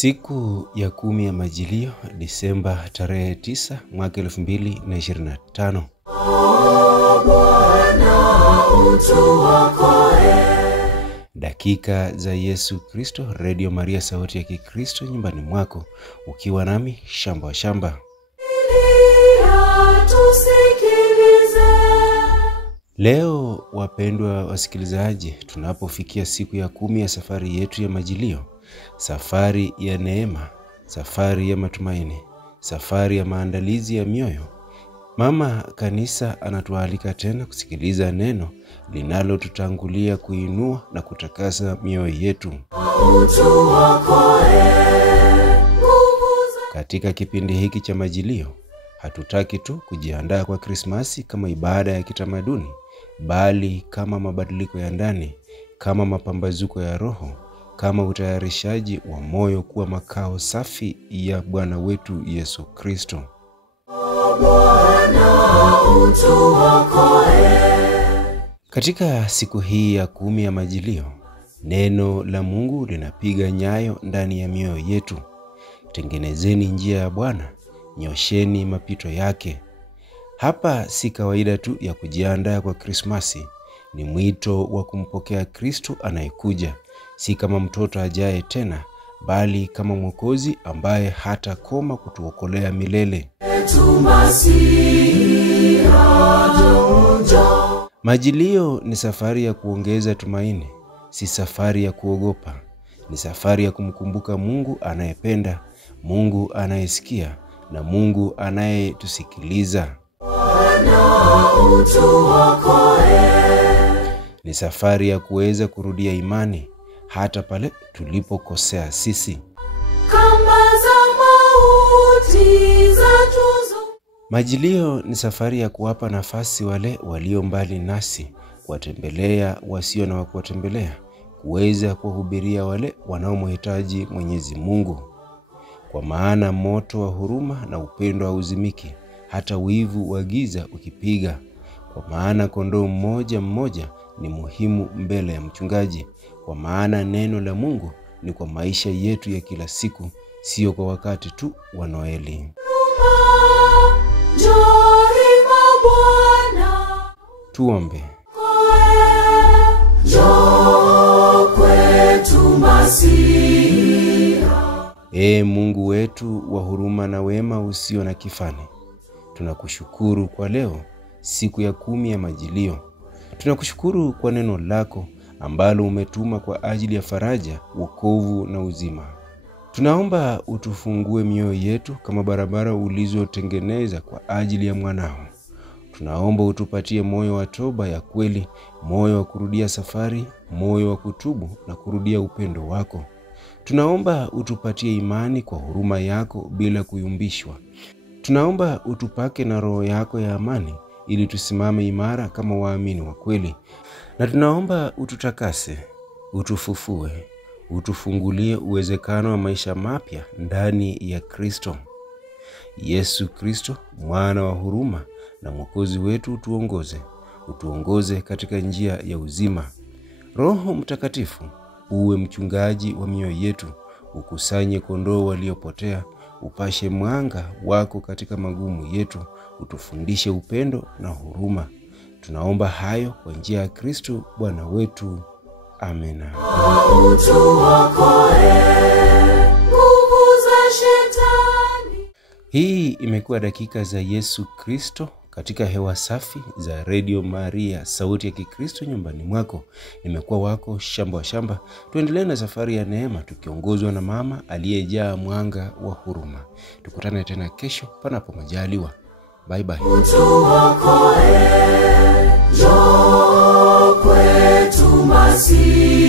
Siku ya 10 ya Majilio, Disemba tarehe 9 mwaka 2025. Dakika za Yesu Kristo, Radio Maria sauti ya Kikristo nyumbani mwako, ukiwa nami Shamba wa Shamba. Leo wapendwa wasikilizaji, tunapofikia siku ya 10 ya safari yetu ya Majilio, safari ya neema, safari ya matumaini, safari ya maandalizi ya mioyo. Mama Kanisa anatualika tena kusikiliza neno linalotutangulia kuinua na kutakasa mioyo yetu. Katika kipindi hiki cha Majilio, hatutaki tu kujiandaa kwa Krismasi kama ibada ya kitamaduni, bali kama mabadiliko ya ndani, kama mapambazuko ya roho, kama utayarishaji wa moyo kuwa makao safi ya Bwana wetu Yesu Kristo. Katika siku hii ya 10 ya Majilio, neno la Mungu linapiga nyayo ndani ya mioyo yetu. Tengenezeni njia ya Bwana, nyosheni mapito yake. Hapa si kawaida tu ya kujiandaa kwa Krismasi, ni mwito wa kumpokea Kristo anayekuja, si kama mtoto ajaye tena, bali kama Mwokozi ambaye hatakoma kutuokolea milele. Majilio ni safari ya kuongeza tumaini, si safari ya kuogopa. Ni safari ya kumkumbuka Mungu anayependa, Mungu anayesikia na Mungu anayetusikiliza. Ni safari ya kuweza kurudia imani hata pale tulipokosea sisi. Majilio ni safari ya kuwapa nafasi wale walio mbali nasi, kuwatembelea wasio na wakuwatembelea, kuweza kuhubiria wale wanaomhitaji Mwenyezi Mungu. Kwa maana moto wa huruma na upendo hauzimiki, hata wivu wa giza ukipiga. Kwa maana kondoo mmoja mmoja ni muhimu mbele ya mchungaji. Kwa maana neno la Mungu ni kwa maisha yetu ya kila siku, sio kwa wakati tu wa Noeli. Tuombe. Mungu wetu wa huruma na wema usio na kifani, tunakushukuru kwa leo, siku ya 10 ya Majilio. Tunakushukuru kwa neno lako ambalo umetuma kwa ajili ya faraja, wokovu na uzima. Tunaomba utufungue mioyo yetu kama barabara ulizotengeneza kwa ajili ya mwanao. Tunaomba utupatie moyo wa toba ya kweli, moyo wa kurudia safari, moyo wa kutubu na kurudia upendo wako. Tunaomba utupatie imani kwa huruma yako bila kuyumbishwa. Tunaomba utupake na roho yako ya amani ili tusimame imara kama waamini wa kweli. Na tunaomba ututakase, utufufue, utufungulie uwezekano wa maisha mapya ndani ya Kristo. Yesu Kristo, mwana wa huruma na Mwokozi wetu, utuongoze katika njia ya uzima. Roho Mtakatifu, uwe mchungaji wa mioyo yetu, ukusanye kondoo waliopotea, upashe mwanga wako katika magumu yetu, utufundishe upendo na huruma. Tunaomba hayo kwa njia ya Kristo Bwana wetu. Amena. Hii imekuwa dakika za Yesu Kristo katika hewa safi za Radio Maria sauti ya Kikristo nyumbani mwako. Nimekuwa wako Shamba wa Shamba. Tuendelee na safari ya neema tukiongozwa na mama aliyejaa mwanga wa huruma. Tukutane tena kesho panapo majaliwa. Bye bye. Kwetu Masiha,